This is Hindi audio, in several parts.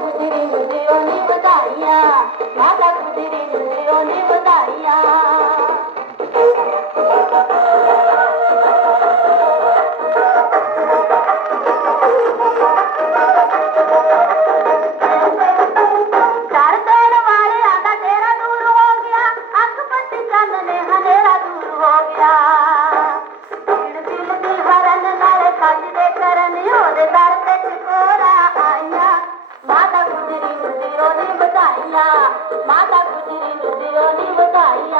Thank you. ಕಿವಿಯ ನೀವು ತಾಯಿಯ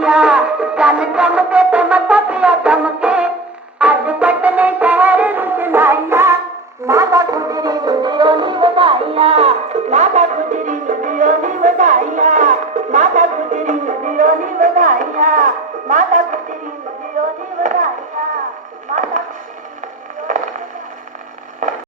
पिया चमके तो मथा पिया चमके। अज पटने माता गुजरी गुजरियो माता गुजरी